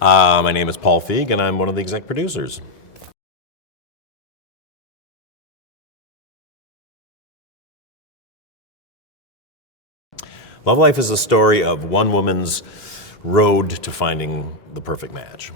My name is Paul Feig, and I'm one of the exec producers. Love Life is a story of one woman's road to finding the perfect match.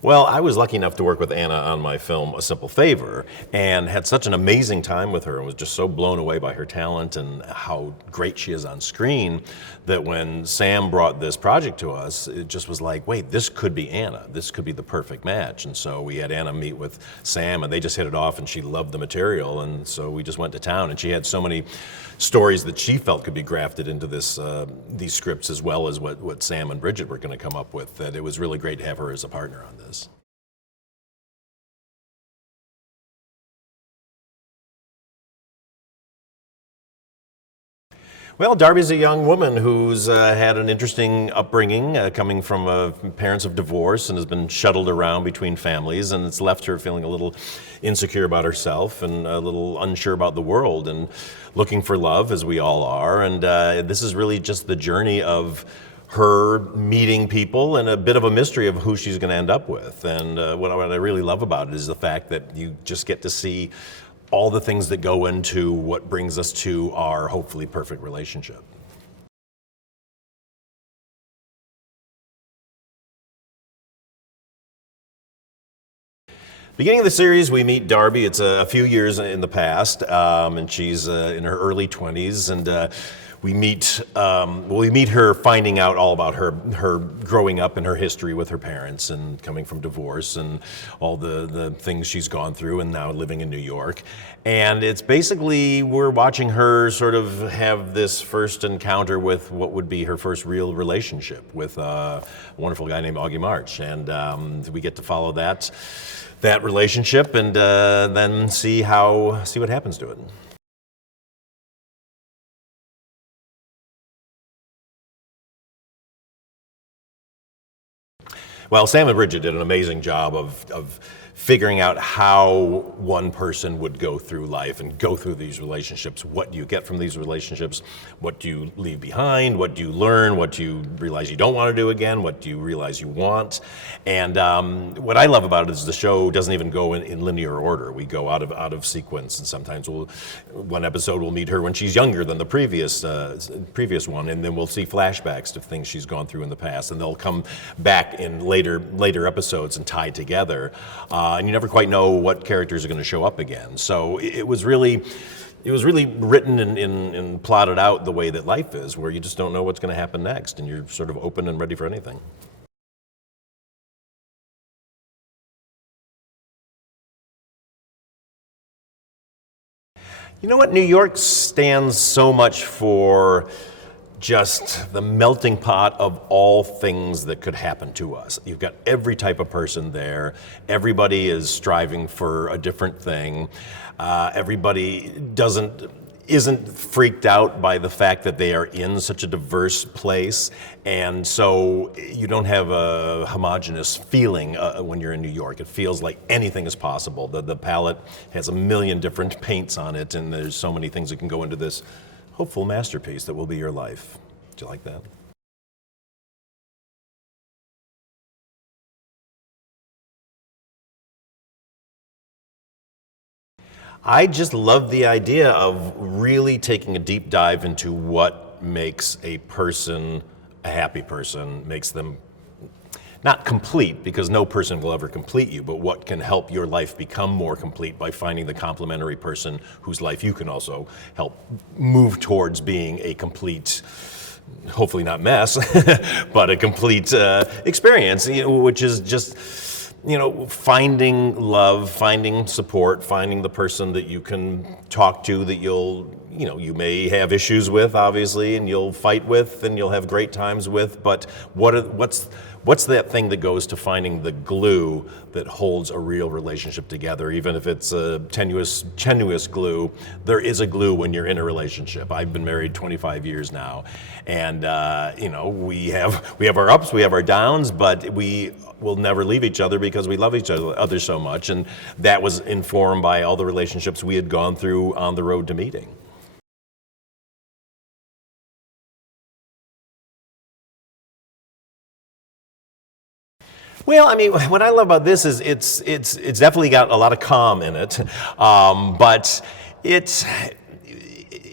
Well, I was lucky enough to work with Anna on my film A Simple Favor and had such an amazing time with her and was just so blown away by her talent and how great she is on screen that when Sam brought this project to us, it just was like, wait, this could be Anna. This could be the perfect match. And so we had Anna meet with Sam and they just hit it off and she loved the material. And so we just went to town and she had so many stories that she felt could be grafted into these scripts as well as what Sam and Bridget were going to come up with, that it was really great to have her as a partner on this. Well, Darby's a young woman who's had an interesting upbringing, coming from parents of divorce and has been shuttled around between families, and it's left her feeling a little insecure about herself and a little unsure about the world and looking for love, as we all are. And this is really just the journey of her meeting people and a bit of a mystery of who she's going to end up with. And what I really love about it is the fact that you just get to see all the things that go into what brings us to our hopefully perfect relationship. Beginning of the series, we meet Darby. It's a few years in the past, and she's in her early 20s, and we meet her finding out all about her growing up and her history with her parents and coming from divorce and all the things she's gone through and now living in New York. And it's basically, we're watching her sort of have this first encounter with what would be her first real relationship with a wonderful guy named Augie March. And we get to follow that relationship and then see what happens to it. Well, Sam and Bridget did an amazing job of figuring out how one person would go through life and go through these relationships. What do you get from these relationships? What do you leave behind? What do you learn? What do you realize you don't want to do again? What do you realize you want? And what I love about it is the show doesn't even go in linear order. We go out of sequence, and sometimes one episode we'll meet her when she's younger than the previous one, and then we'll see flashbacks to things she's gone through in the past, and they'll come back in later episodes and tie together. And you never quite know what characters are going to show up again. So it was really written and plotted out the way that life is, where you just don't know what's going to happen next, and you're sort of open and ready for anything. You know what? New York stands so much for just the melting pot of all things that could happen to us. You've got every type of person there. Everybody is striving for a different thing. Everybody isn't freaked out by the fact that they are in such a diverse place, and so you don't have a homogenous feeling when you're in New York. It feels like anything is possible. The palette has a million different paints on it, and there's so many things that can go into this hopeful masterpiece that will be your life. Do you like that? I just love the idea of really taking a deep dive into what makes a person a happy person, makes them not complete, because no person will ever complete you, but what can help your life become more complete by finding the complementary person whose life you can also help move towards being a complete, hopefully not mess, but a complete experience, which is just, finding love, finding support, finding the person that you can talk to that you may have issues with, obviously, and you'll fight with, and you'll have great times with, but what's that thing that goes to finding the glue that holds a real relationship together? Even if it's a tenuous glue, there is a glue when you're in a relationship. I've been married 25 years now, and we have our ups, we have our downs, but we will never leave each other because we love each other so much, and that was informed by all the relationships we had gone through on the road to meeting. Well, I mean, what I love about this is it's definitely got a lot of calm in it, but it's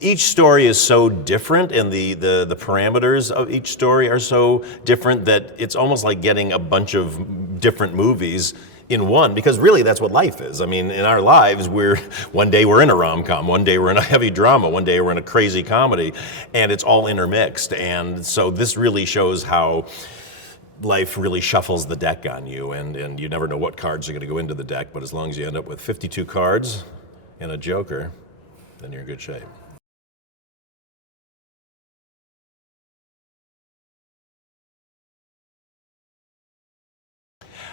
each story is so different, and the parameters of each story are so different that it's almost like getting a bunch of different movies in one, because really that's what life is. I mean, in our lives, one day we're in a rom-com, one day we're in a heavy drama, one day we're in a crazy comedy, and it's all intermixed. And so this really shows how life really shuffles the deck on you, and you never know what cards are going to go into the deck, but as long as you end up with 52 cards and a joker, then you're in good shape.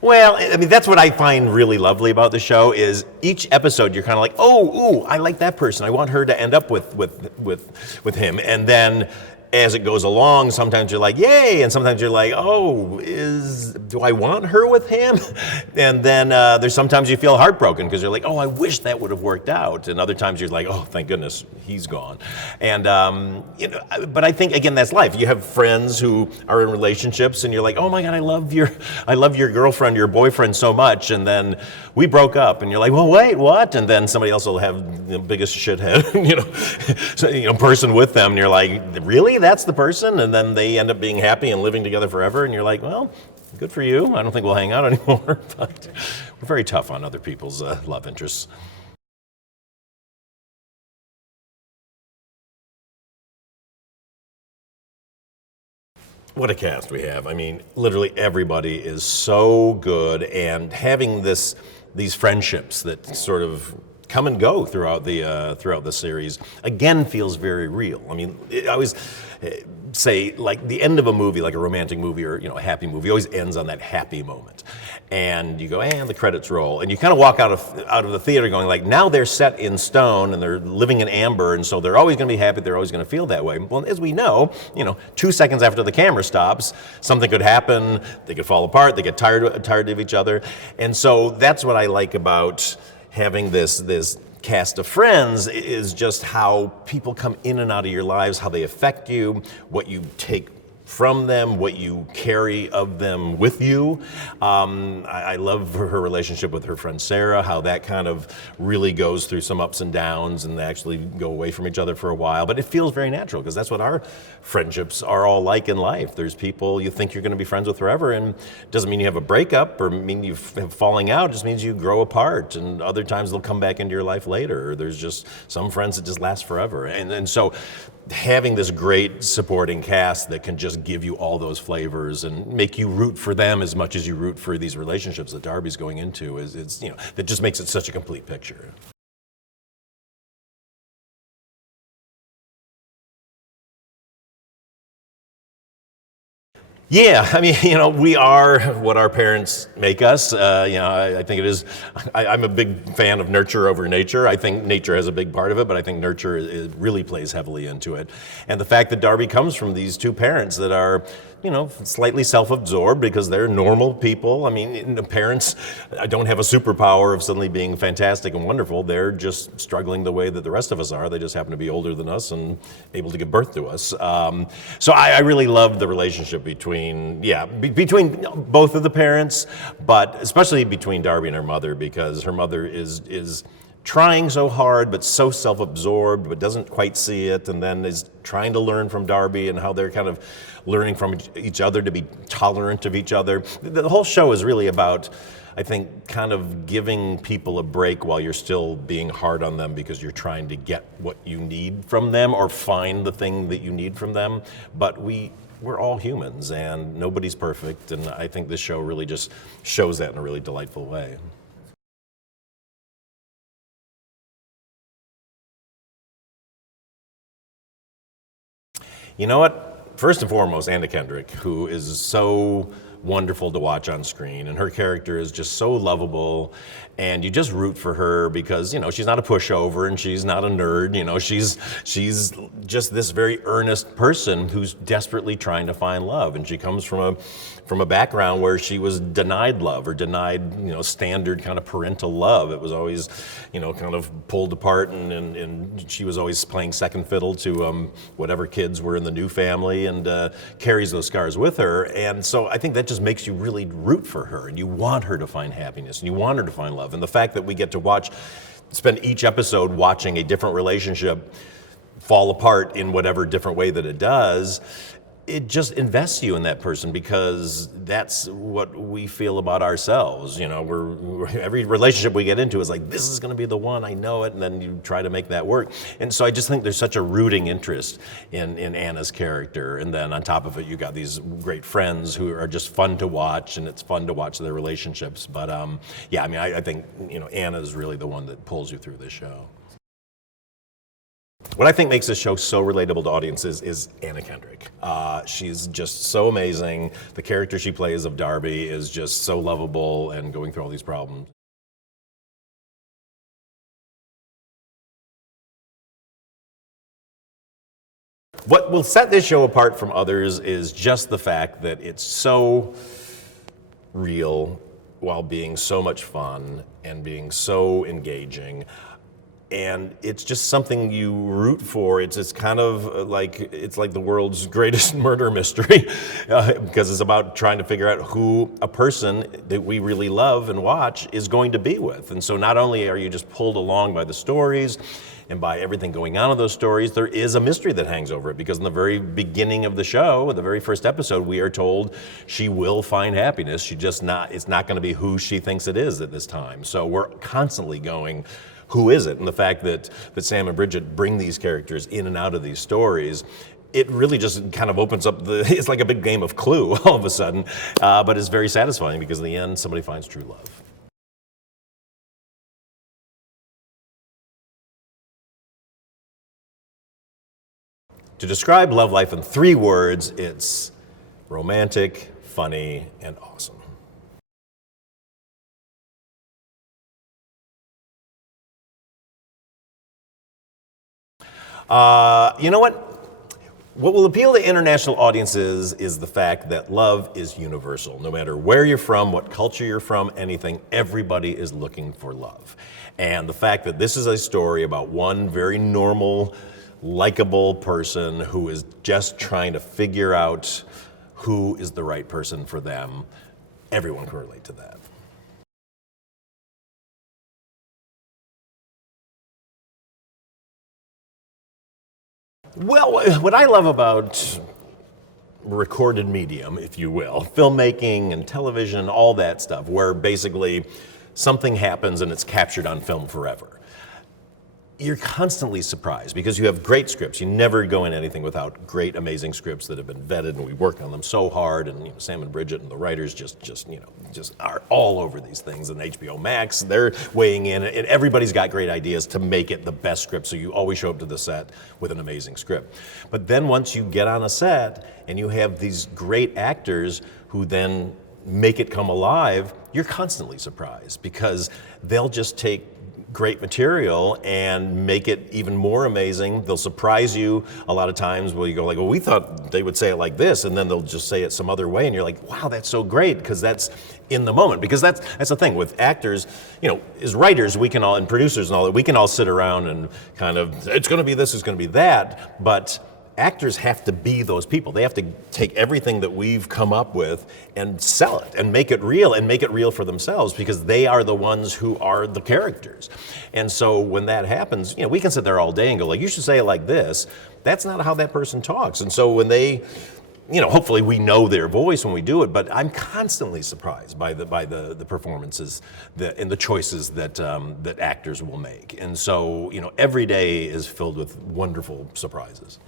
Well, I mean, that's what I find really lovely about the show is each episode you're kind of like, oh, ooh, I like that person. I want her to end up with him. And then as it goes along, sometimes you're like, yay, and sometimes you're like, oh, do I want her with him? And then there's sometimes you feel heartbroken because you're like, oh, I wish that would have worked out. And other times you're like, oh, thank goodness he's gone. And but I think again that's life. You have friends who are in relationships, and you're like, oh my God, I love your girlfriend, your boyfriend so much, and then we broke up, and you're like, well, wait, what? And then somebody else will have the biggest shithead, person with them, and you're like, really? That's the person? And then they end up being happy and living together forever, and you're like, well, good for you. I don't think we'll hang out anymore. But we're very tough on other people's love interests. What a cast we have. I mean, literally everybody is so good, and having these friendships that sort of come and go throughout the series again feels very real. I mean, I always say like the end of a movie, like a romantic movie or a happy movie, always ends on that happy moment, and you go, and the credits roll, and you kind of walk out of the theater going like, now they're set in stone and they're living in amber, and so they're always going to be happy. They're always going to feel that way. Well, as we know, 2 seconds after the camera stops, something could happen. They could fall apart. They get tired of each other, and so that's what I like about having this cast of friends is just how people come in and out of your lives, how they affect you, what you take from them, what you carry of them with you. I love her relationship with her friend Sara, how that kind of really goes through some ups and downs, and they actually go away from each other for a while. But it feels very natural because that's what our friendships are all like in life. There's people you think you're going to be friends with forever, and it doesn't mean you have a breakup or mean you have falling out. It just means you grow apart, and other times they'll come back into your life later. Or there's just some friends that just last forever. And so having this great supporting cast that can just give you all those flavors and make you root for them as much as you root for these relationships that Darby's going into that just makes it such a complete picture. Yeah, I mean, we are what our parents make us. I think it is. I'm a big fan of nurture over nature. I think nature has a big part of it, but I think nurture really plays heavily into it. And the fact that Darby comes from these two parents that are, slightly self-absorbed because they're normal people. I mean, the parents don't have a superpower of suddenly being fantastic and wonderful. They're just struggling the way that the rest of us are. They just happen to be older than us and able to give birth to us. So I really love the relationship between both of the parents, but especially between Darby and her mother, because her mother is trying so hard but so self-absorbed but doesn't quite see it, and then is trying to learn from Darby and how they're kind of learning from each other to be tolerant of each other. The whole show is really about, I think, kind of giving people a break while you're still being hard on them because you're trying to get what you need from them or find the thing that you need from them. But we're all humans and nobody's perfect, and I think this show really just shows that in a really delightful way. You know what? First and foremost, Anna Kendrick, who is so wonderful to watch on screen, and her character is just so lovable, and you just root for her because she's not a pushover and she's not a nerd. She's just this very earnest person who's desperately trying to find love, and she comes from a background where she was denied love or denied standard kind of parental love. It was always kind of pulled apart, and she was always playing second fiddle to whatever kids were in the new family, and carries those scars with her. And so I think that just just makes you really root for her, and you want her to find happiness, and you want her to find love. And the fact that we get to spend each episode watching a different relationship fall apart in whatever different way that it does, it just invests you in that person, because that's what we feel about ourselves. You know, every relationship we get into is like, this is going to be the one, I know it, and then you try to make that work. And so I just think there's such a rooting interest in Anna's character, and then on top of it, you got these great friends who are just fun to watch, and it's fun to watch their relationships. But yeah, I mean, I think, you know, Anna's really the one that pulls you through this show. What I think makes this show so relatable to audiences is Anna Kendrick. She's just so amazing. The character she plays of Darby is just so lovable and going through all these problems. What will set this show apart from others is just the fact that it's so real while being so much fun and being so engaging. And it's just something you root for. It's kind of like, it's like the world's greatest murder mystery, because it's about trying to figure out who a person that we really love and watch is going to be with. And so not only are you just pulled along by the stories and by everything going on in those stories, there is a mystery that hangs over it, because in the very beginning of the show, the very first episode, we are told she will find happiness. It's not going to be who she thinks it is at this time. So we're constantly going, who is it? And the fact that Sam and Bridget bring these characters in and out of these stories, it really just kind of opens up it's like a big game of Clue all of a sudden, but it's very satisfying, because in the end, somebody finds true love. To describe love life in 3 words, it's romantic, funny, and awesome. You know what? What will appeal to international audiences is the fact that love is universal. No matter where you're from, what culture you're from, anything, everybody is looking for love. And the fact that this is a story about one very normal, likable person who is just trying to figure out who is the right person for them, everyone can relate to that. Well, what I love about recorded medium, if you will, filmmaking and television, all that stuff, where basically something happens and it's captured on film forever. You're constantly surprised, because you have great scripts. You never go in anything without great, amazing scripts that have been vetted, and we work on them so hard. And Sam and Bridget and the writers just are all over these things. And HBO Max, they're weighing in, and everybody's got great ideas to make it the best script. So you always show up to the set with an amazing script. But then once you get on a set and you have these great actors who then make it come alive, you're constantly surprised, because they'll just take great material and make it even more amazing. They'll surprise you a lot of times where you go like, well, we thought they would say it like this, and then they'll just say it some other way, and you're like, wow, that's so great, because that's in the moment. Because that's the thing with actors, as writers, we can all, and producers and all that, we can all sit around and kind of, it's gonna be this, it's gonna be that, but actors have to be those people. They have to take everything that we've come up with and sell it and make it real for themselves, because they are the ones who are the characters. And so when that happens, we can sit there all day and go like, you should say it like this. That's not how that person talks. And so when they, hopefully we know their voice when we do it, but I'm constantly surprised by the performances and the choices that actors will make. And so, every day is filled with wonderful surprises.